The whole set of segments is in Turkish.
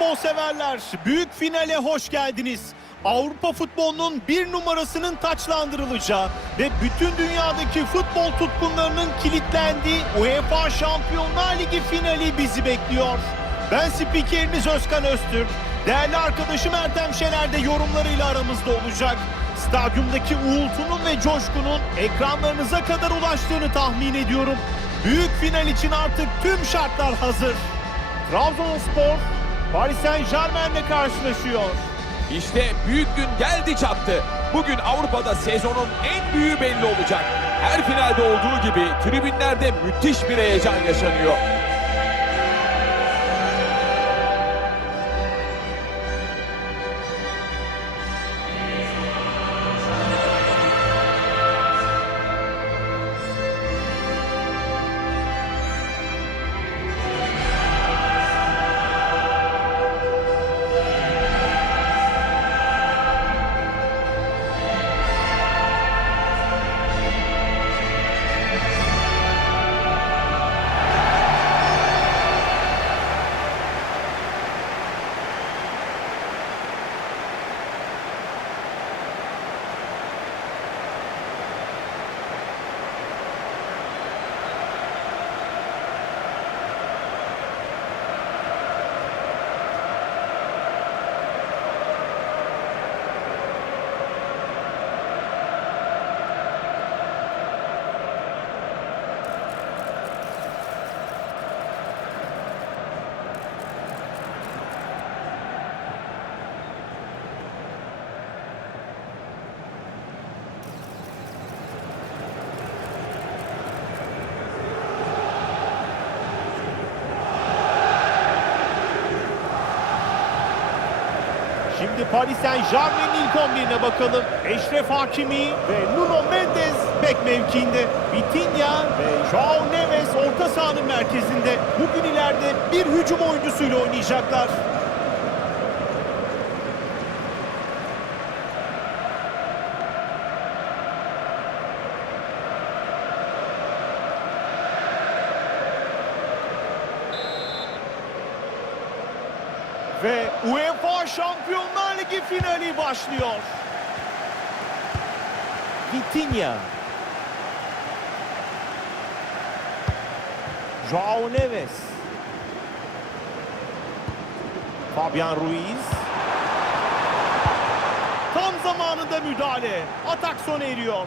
futbol severler, büyük finale hoş geldiniz. Avrupa futbolunun bir numarasının taçlandırılacağı ve bütün dünyadaki futbol tutkunlarının kilitlendiği UEFA Şampiyonlar Ligi finali bizi bekliyor. Ben spikeriniz Özkan Öztürk. Değerli arkadaşım Ertem Şener de yorumlarıyla aramızda olacak. Stadyumdaki uğultunun ve coşkunun ekranlarınıza kadar ulaştığını tahmin ediyorum. Büyük final için artık tüm şartlar hazır. Trabzonspor Paris Saint Germain'le karşılaşıyor. İşte büyük gün geldi çattı. Bugün Avrupa'da sezonun en büyüğü belli olacak. Her finalde olduğu gibi tribünlerde müthiş bir heyecan yaşanıyor. Paris Saint Germain'in ilk 11'ine bakalım. Eşref Hakimi ve Nuno Mendes bek mevkiinde. Vitinha ve Joao Neves orta sahanın merkezinde. Bugün ileride bir hücum oyuncusuyla oynayacaklar. Ve UEFA Şampiyonlar Ligi finali başlıyor. Vitinha. Joao Neves. Fabian Ruiz. Tam zamanında müdahale. Atak sona eriyor.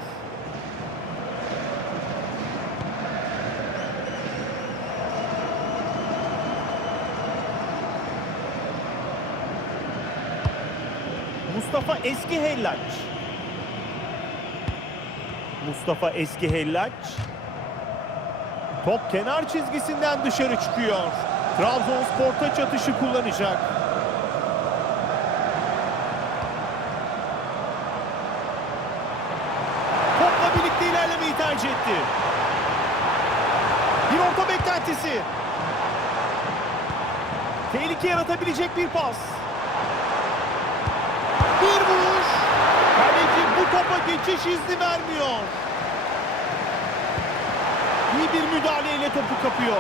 Mustafa Eski Hellaç. Mustafa Eski Hellaç. Top kenar çizgisinden dışarı çıkıyor. Trabzonspor taç atışı kullanacak. Topla birlikte ilerlemeyi tercih etti. Bir orta beklentisi. Tehlike yaratabilecek bir pas. Bir vuruş. Kaleci bu topa geçiş izni vermiyor. İyi bir müdahaleyle topu kapıyor.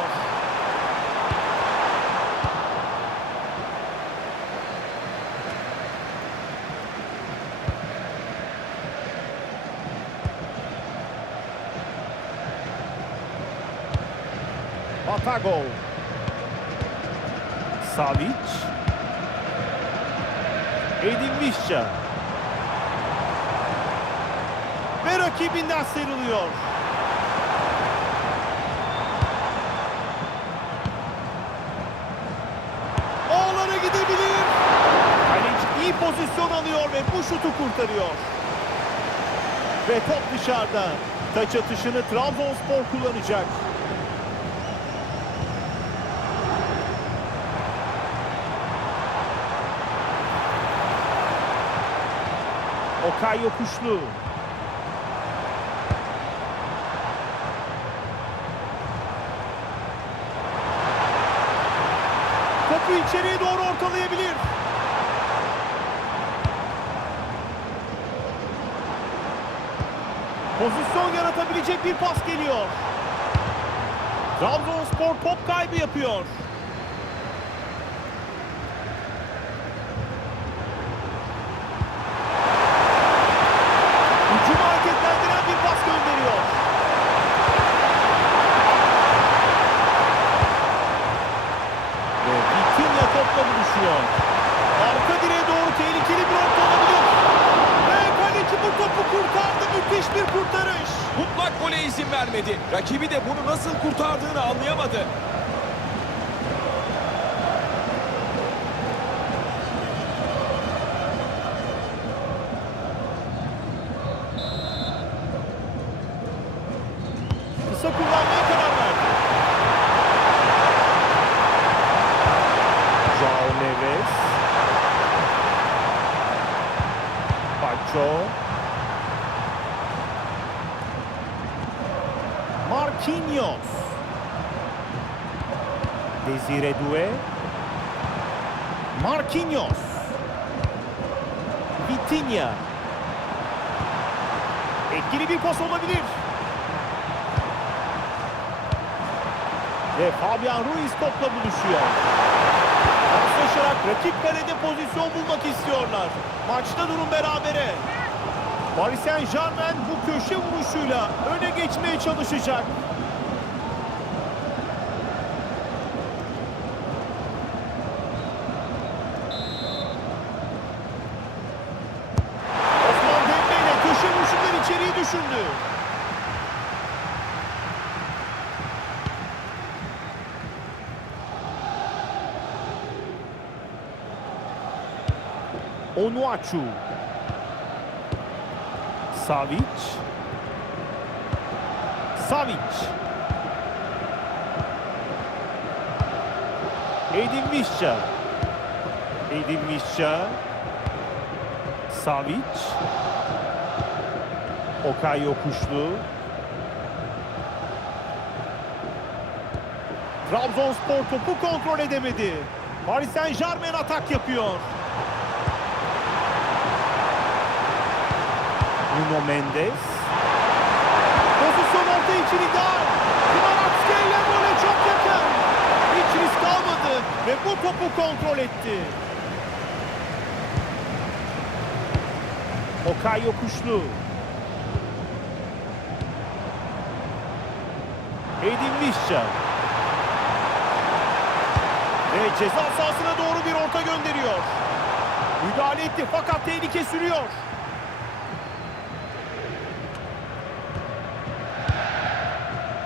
Batago. Savic. Edin Visca. Ve rakibinden sıyrılıyor. Ağlara gidebilir. Kaleci iyi pozisyon alıyor ve bu şutu kurtarıyor. Ve top dışarıda. Taç atışını Trabzonspor kullanacak. Okay Yokuşlu. Topu içeriye doğru ortalayabilir. Pozisyon yaratabilecek bir pas geliyor. Trabzonspor top kaybı yapıyor. kullanıyor. Arka direğe doğru tehlikeli bir orta olabilir. Ve kaleci bu topu kurtardı. Müthiş bir kurtarış. Mutlak gole izin vermedi. Rakibi de bunu nasıl kurtardığını anlayamadı. Kısa kullanmaya karar verdi. Joao Neves. Pacho. Marquinhos. Desire Doué. Marquinhos. Vitinha. Etkili bir pas olabilir. Ve Fabian Ruiz topla buluşuyor. Paslaşarak rakip kalede pozisyon bulmak istiyorlar. Maçta durum berabere. Paris Saint Germain bu köşe vuruşuyla öne geçmeye çalışacak. Osman Dembele köşe vuruşundan içeriği düşündü. Onuachu. Savic. Savic. Edin Visca. Edin Visca. Savic. Okay Yokuşlu. Trabzonspor topu kontrol edemedi. Paris Saint Germain atak yapıyor. Bruno Mendes. Pozisyon orta için ideal. Kvaratskhelia gole çok yakın. Hiç risk almadı ve bu topu kontrol etti. Okay Yokuşlu. Edin Visca. Ve ceza sahasına doğru bir orta gönderiyor. Müdahale etti fakat tehlike sürüyor.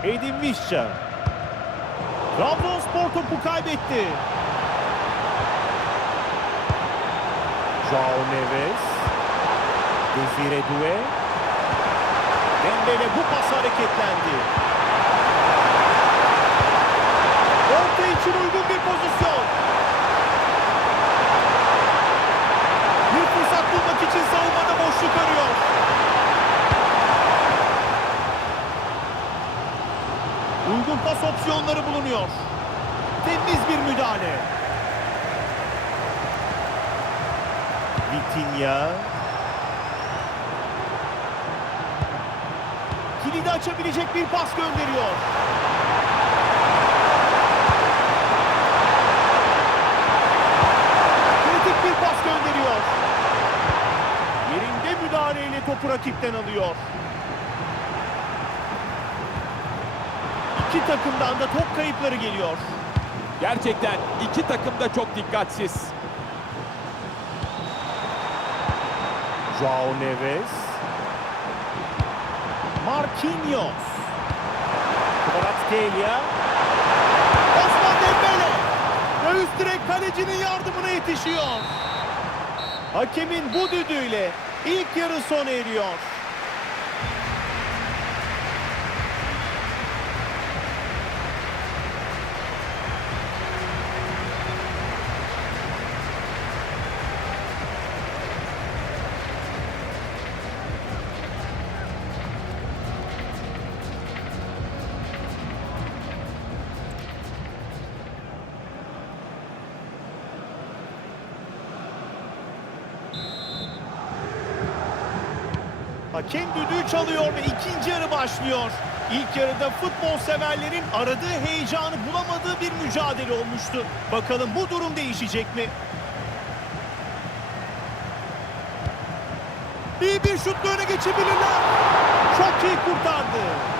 Edin Visca. Trabzonspor topu kaybetti. Joao Neves. Desire Doué. Dembele bu pas hareketlendi. Orta için uygun bir pozisyon. Bir fırsat bulmak için savunmada boşluk arıyor. Uygun pas opsiyonları bulunuyor. Temiz bir müdahale. Vitinha. Kilidi açabilecek bir pas gönderiyor. Kritik bir pas gönderiyor. Yerinde müdahaleyle topu rakipten alıyor. İki takımdan da top kayıpları geliyor. Gerçekten iki takım da çok dikkatsiz. Joao Neves. Marquinhos. Kvaratskhelia. Osman Dembele. Ve üst direk kalecinin yardımına yetişiyor. Hakemin bu düdüğüyle ilk yarı sona eriyor. Hakem düdüğü çalıyor ve ikinci yarı başlıyor. İlk yarıda futbol severlerin aradığı heyecanı bulamadığı bir mücadele olmuştu. Bakalım bu durum değişecek mi? İyi bir şutla öne geçebilirler. Çok iyi kurtardı.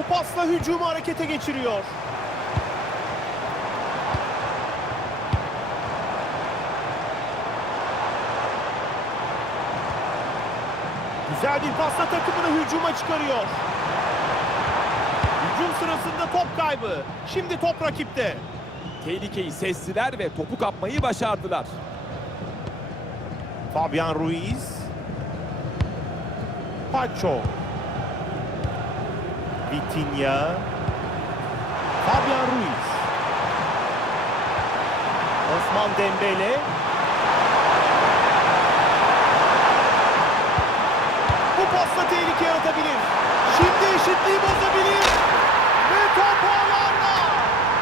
Pasla hücumu harekete geçiriyor. Güzel bir pasla takımını hücuma çıkarıyor. Hücum sırasında top kaybı. Şimdi top rakipte. Tehlikeyi sestiler ve topu kapmayı başardılar. Fabian Ruiz. Pacho. Vitinha. Fabian Ruiz. Osman Dembele. Bu pasla tehlike yaratabilir. Şimdi eşitliği bozabilir. Ve top ağlarda.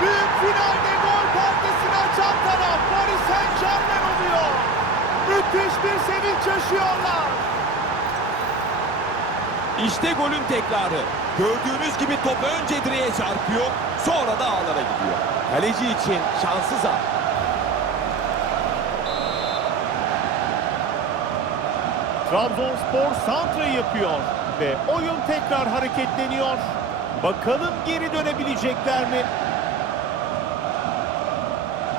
Büyük finalde gol perdesini açan taraf Paris Saint Germain oluyor. Müthiş bir sevinç yaşıyorlar. İşte golün tekrarı. Gördüğünüz gibi top önce direğe çarpıyor, sonra da ağlara gidiyor. Kaleci için şanssız an. Trabzonspor santrayı yapıyor ve oyun tekrar hareketleniyor. Bakalım geri dönebilecekler mi?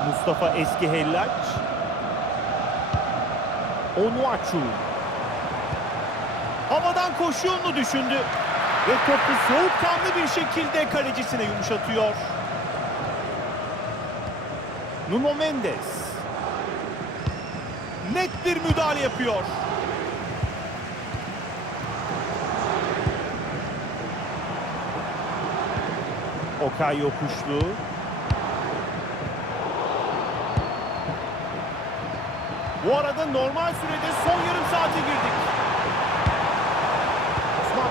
Mustafa Eski Hellaç. Onuachu. Havadan koşuğunu düşündü ve topu soğukkanlı bir şekilde kalecisine yumuşatıyor. Nuno Mendes. Net bir müdahale yapıyor. Okay Yokuşlu. Bu arada normal sürede son yarım saate girdik. Osman Dembele topu kaybediyor. Yardımcı hakem bayrağını kaldırdı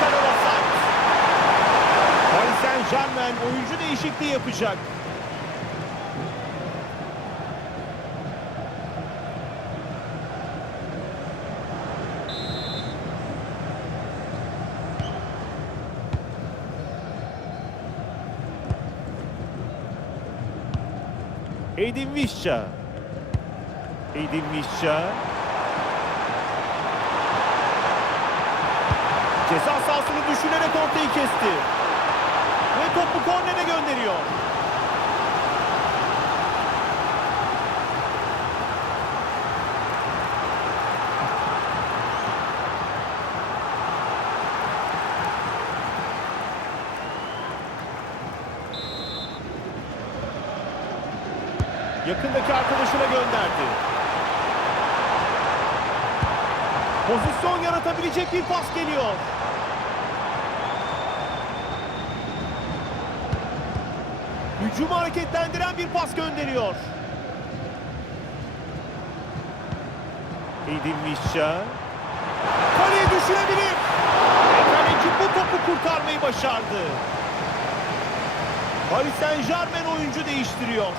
karar offside. Paris Saint Germain oyuncu değişikliği yapacak. Edin Visca. Edin Visca. Ceza sahasını düşünerek ortayı kesti. Ve topu kornere gönderiyor. Yakındaki arkadaşına gönderdi. Pozisyon yaratabilecek bir pas geliyor. Hücumu hareketlendiren bir pas gönderiyor. Edin Visca. Kaleyi düşürebilir. Kaleci bu topu kurtarmayı başardı. Paris Saint Germain oyuncu değiştiriyor.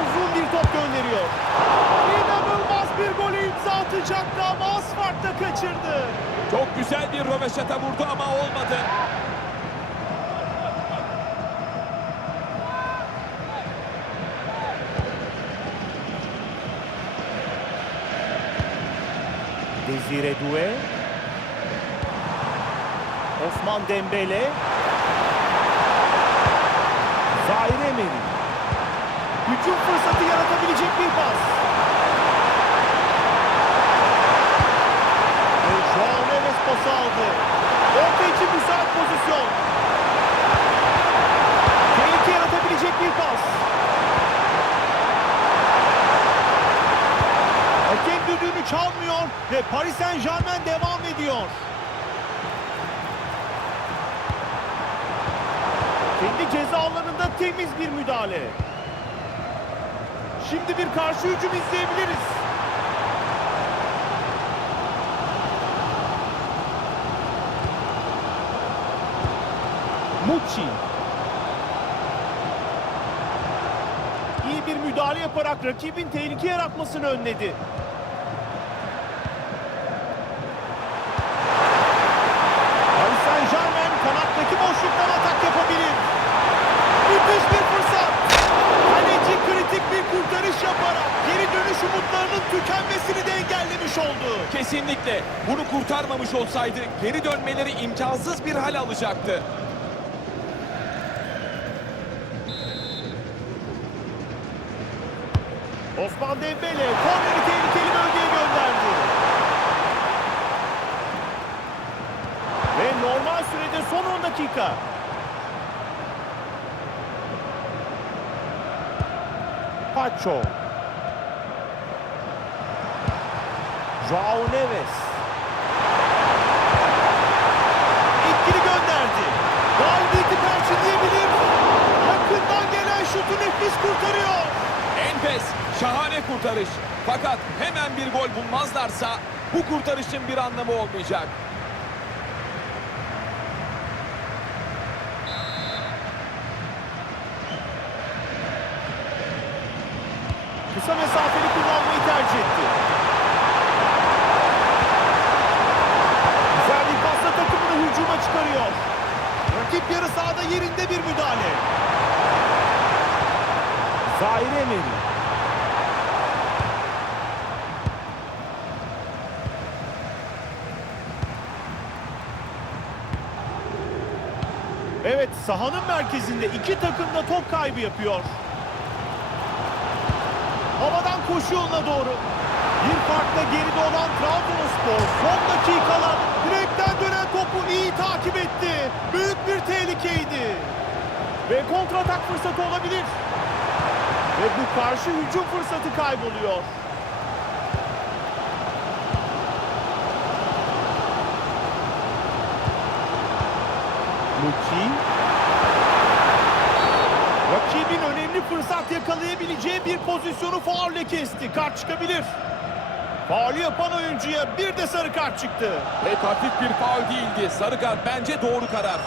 Uzun bir top gönderiyor. İnanılmaz bir golü imza atacaktı ama az farkla kaçırdı. Çok güzel bir röveşata vurdu ama olmadı. Desire Doué. Osman Dembele. Zaire Emery. Hücum fırsatı yaratabilecek bir pas. Ve Joao Neves pası aldı. Orta için müsait pozisyon. Tehlike yaratabilecek bir pas. Düdüğünü çalmıyor ve Paris Saint Germain devam ediyor. Kendi ceza alanında temiz bir müdahale. Şimdi bir karşı hücum izleyebiliriz. Mucci. İyi bir müdahale yaparak rakibin tehlike yaratmasını önledi. Paris Saint Germain kanattaki boşluktan atak yapabilir. Müthiş bir fırsat. Kaleci kritik bir kurtarış yaparak geri dönüş umutlarının tükenmesini de engellemiş oldu. Kesinlikle. Bunu kurtarmamış olsaydı geri dönmeleri imkansız bir hal alacaktı. Osman Dembele korneri tehlikeli bölgeye gönderdi. Ve normal sürede son 10 dakika. Pacho. Joao Neves. İtkili gönderdi. Galibiyeti perçinleyebilir. Yakından gelen şutu nefis kurtarıyor. Enfes, şahane kurtarış. Fakat hemen bir gol bulmazlarsa bu kurtarışın bir anlamı olmayacak. Kısa mesafeli kullanmayı tercih etti. Güzel bir pasla takımını hücuma çıkarıyor. Rakip yarı sahada yerinde bir müdahale. Zahir Emery. Evet sahanın merkezinde iki takım da top kaybı yapıyor. Havadan koşu yoluna doğru. Bir farkla geride olan Trabzonspor son dakikalar direkten dönen topu iyi takip etti. Büyük bir tehlikeydi. Ve kontratak fırsatı olabilir. Ve bu karşı hücum fırsatı kayboluyor. Muki. Rakibin önemli fırsat yakalayabileceği bir pozisyonu faulle kesti. Kart çıkabilir. Faulü yapan oyuncuya bir de sarı kart çıktı. Pek hafif bir faul değildi. Sarı kart bence doğru karar.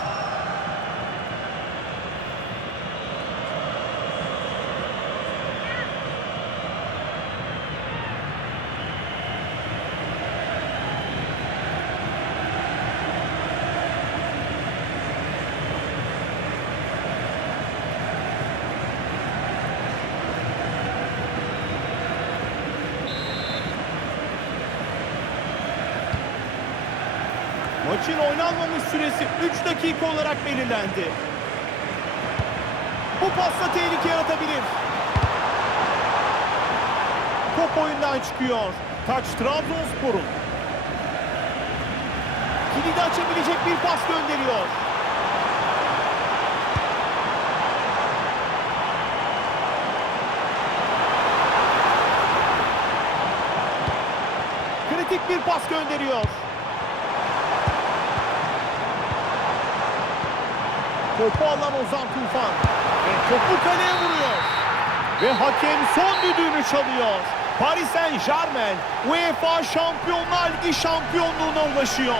3 dakika olarak belirlendi. Bu pasla tehlike yaratabilir. Top oyundan çıkıyor. Taç Trabzonspor'un. Kilidi açabilecek bir pas gönderiyor. Kritik bir pas gönderiyor. Topu alan Ozan Tufan. Ve topu kaleye vuruyor. Ve hakem son düdüğünü çalıyor. Paris Saint Germain UEFA Şampiyonlar Ligi şampiyonluğuna ulaşıyor.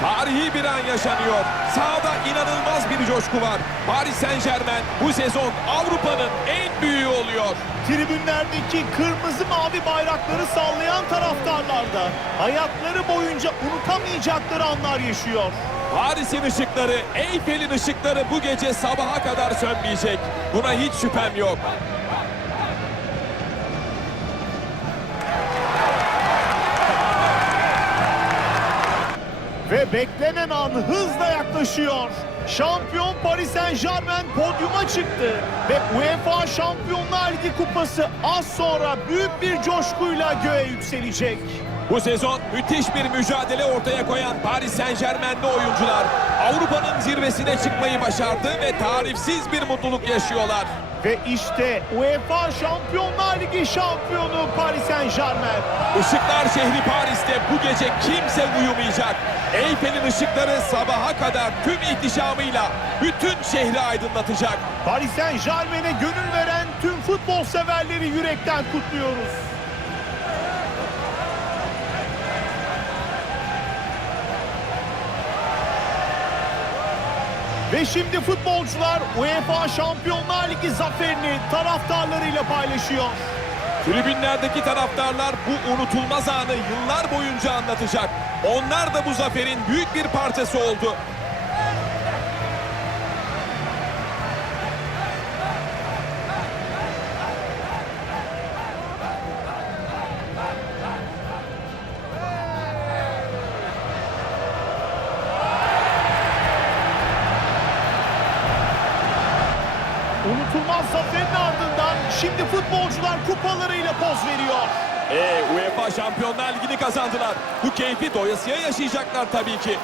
Tarihi bir an yaşanıyor. Sahada inanılmaz bir coşku var. Paris Saint Germain bu sezon Avrupa'nın en büyüğü oluyor. Tribünlerdeki kırmızı mavi bayrakları sallayan taraftarlar da hayatları boyunca unutamayacakları anlar yaşıyor. Paris'in ışıkları, Eyfel'in ışıkları bu gece sabaha kadar sönmeyecek. Buna hiç şüphem yok. Ve beklenen an hızla yaklaşıyor. Şampiyon Paris Saint Germain podyuma çıktı. Ve UEFA Şampiyonlar Ligi kupası az sonra büyük bir coşkuyla göğe yükselecek. Bu sezon müthiş bir mücadele ortaya koyan Paris Saint Germain'li oyuncular Avrupa'nın zirvesine çıkmayı başardı ve tarifsiz bir mutluluk yaşıyorlar. Ve işte UEFA Şampiyonlar Ligi şampiyonu Paris Saint Germain. Işıklar şehri Paris'te bu gece kimse uyumayacak. Eyfel'in ışıkları sabaha kadar tüm ihtişamıyla bütün şehri aydınlatacak. Paris Saint Germain'e gönül veren tüm futbol severleri yürekten kutluyoruz. Ve şimdi futbolcular UEFA Şampiyonlar Ligi zaferini taraftarlarıyla paylaşıyor. Tribünlerdeki taraftarlar bu unutulmaz anı yıllar boyunca anlatacak. Onlar da bu zaferin büyük bir parçası oldu. UEFA Şampiyonlar Ligi'ni kazandılar. Bu keyfi doyasıya yaşayacaklar tabii ki.